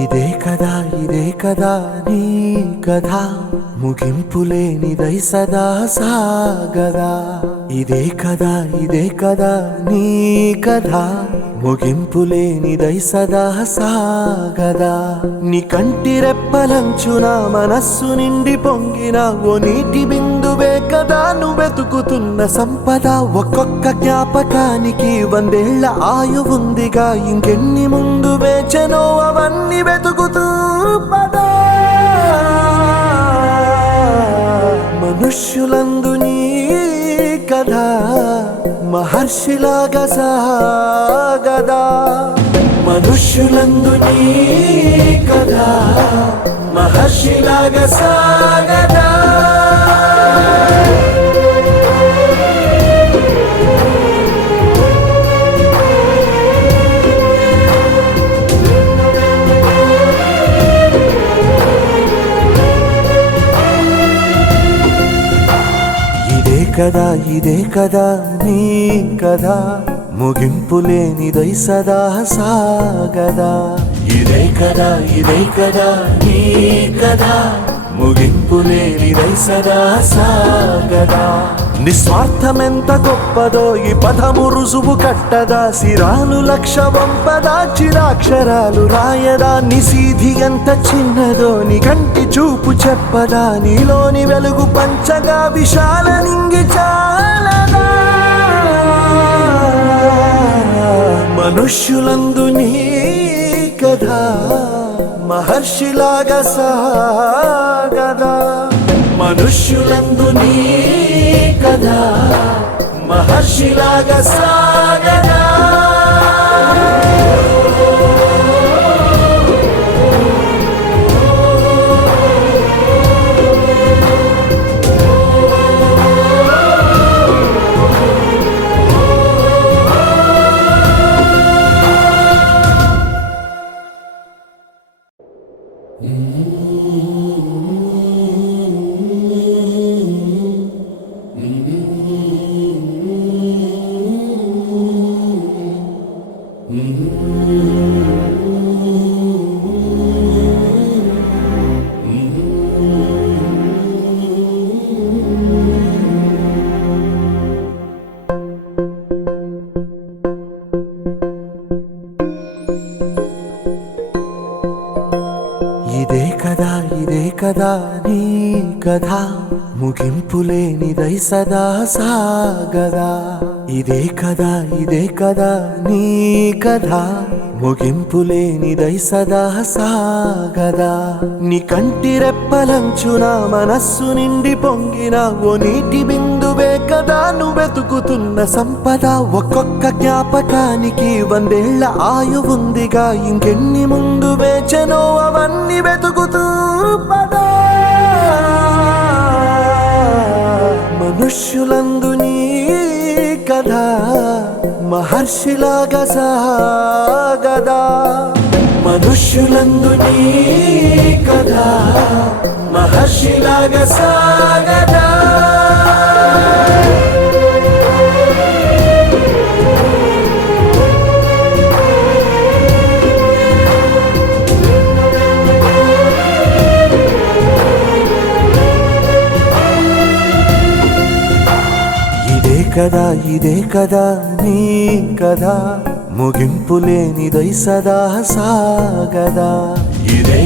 ఇదే కదా నీ కథ ముగింపులేనిదై సదా సాగదా. ఇదే కదా నీ కథ ముగింపులేనిదై సదా సాగదా. నీ కంటి రెప్పలంచున మనస్సు నిండి పొంగిన ఓ నీటి బిందువే కదా నువ్వు వెతుకుతున్న సంపద. ఒక్కొక్క జ్ఞాపకానికి 100 ఏళ్ల ఆయువుందిగా, ఇంకెన్ని ముందు వేచనో అవన్నీ వెతుకుతూ పదా. మనుష్యులందు నీ కథ మహర్షిలాగా సాగదా. మనుష్యులందు నీ కథ మహర్షిలాగా సాగదా. ఇదే కదా నీ కథ ముగింపులేనిదై సదా సాగదా. ఇదే కదా నీ కథ ముగింపులేనిదై సదా సాగదా. నిస్వార్థమెంత గొప్పదో ఈ పదము రుజువు కట్టదా. సిరాలు లక్ష వంపదా, చిరాక్షరాలు రాయదా. నిసీధి ఎంత చిన్నదో నీ కంటి చూపు చెప్పదా. నీలోని వెలుగు పంచగా విశాల నింగి చాలదా. మనుష్యులందు నీ కథ మహర్షిలాగా సాగదా. మనుష్యులందు నీ కథ మహర్షిలాగా సాగదా. ఇదే కదా నీ కథ ముగింపులేనిదై సదా సాగదా. ఇదే కదా నీ కథ ముగింపులేనిదై సదా సాగదా. నీ కంటి రెప్పలంచున మనస్సు నిండి పొంగిన ఓ నీటి బిందువే కదా నువ్వు వెతుకుతున్న సంపద. ఒక్కొక్క జ్ఞాపకానికి 100 ఏళ్ల ఆయువుందిగా, ఇంకెన్ని ముందు వేచనో అవన్నీ వెతుకుతూ పదా. మనుష్యులందు నీ కథ మహర్షిలాగా సాగదా. మనుష్యులందు నీ కథ మహర్షిలాగా సాగదా. ఇదే కదా నీ కథ ముగింపులేనిదై సదా సాగదా. ఇదే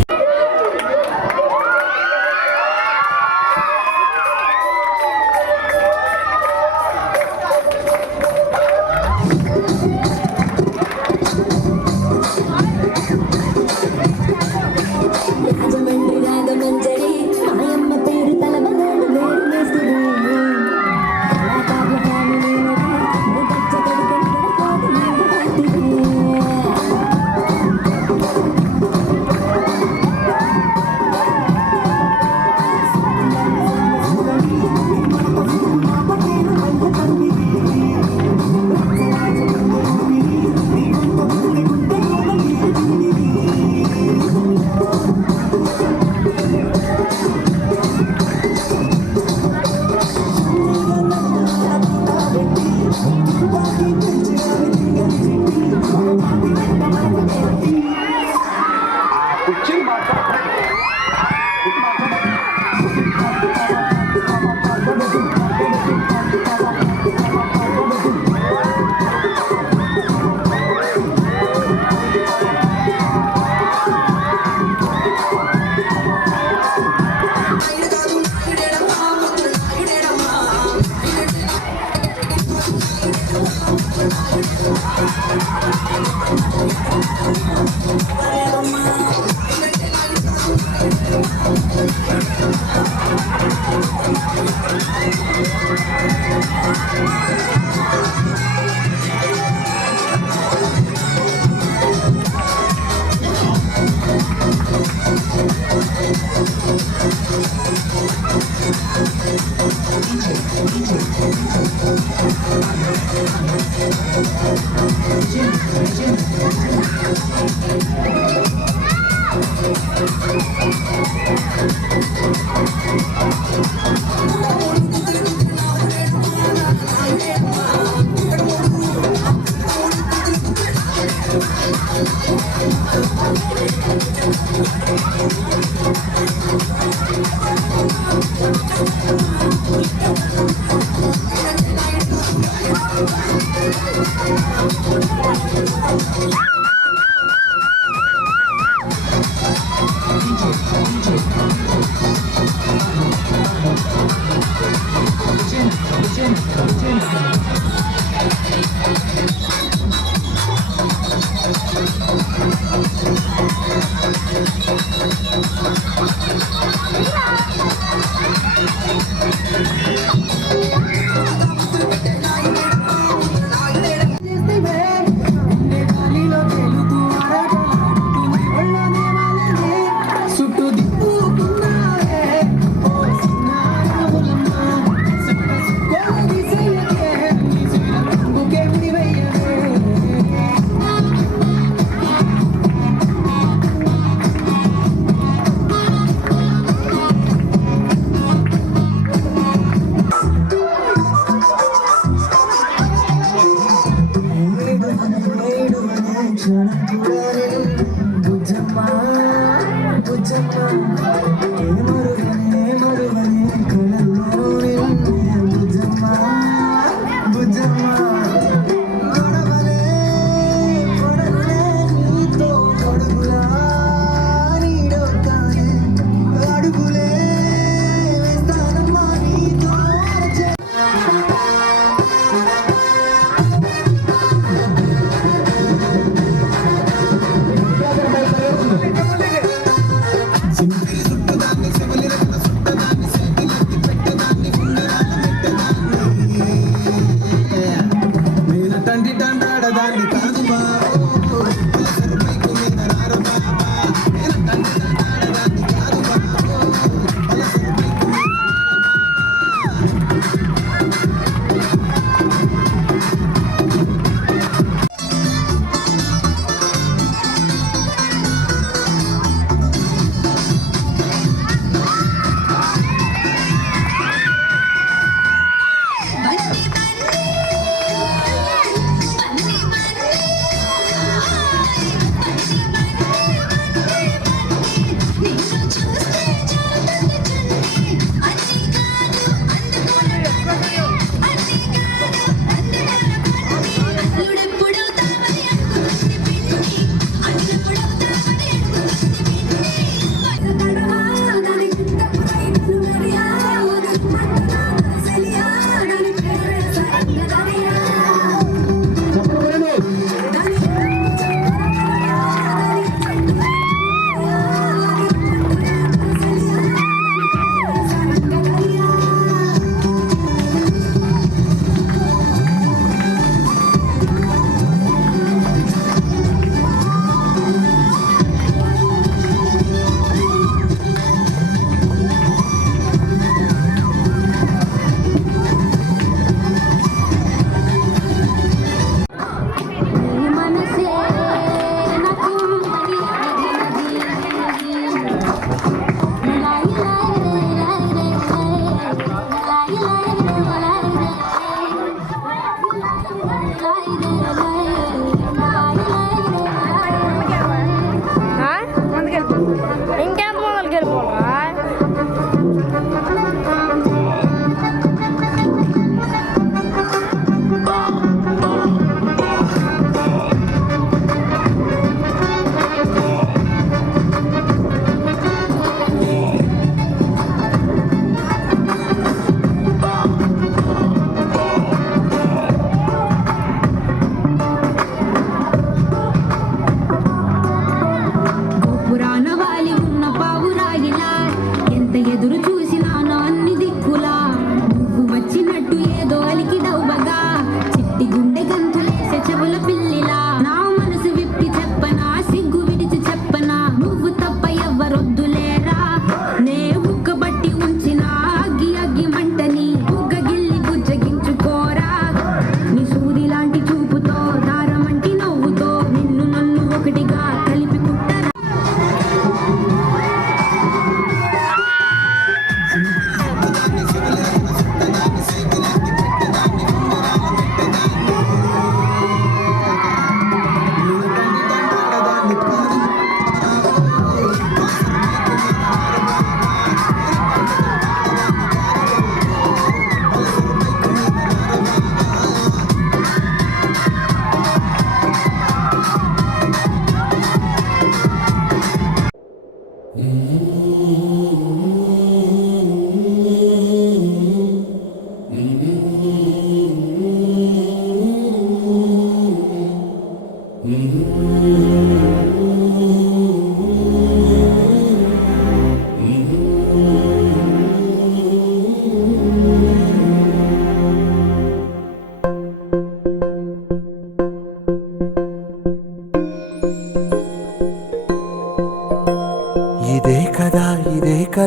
సింగిల్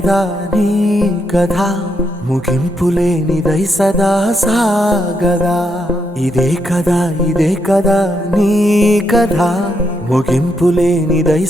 కదా నీ కథ ముగింపులేనిదై సదా సాగదా ఇదే కదా నీ కథ ముగింపులేనిదై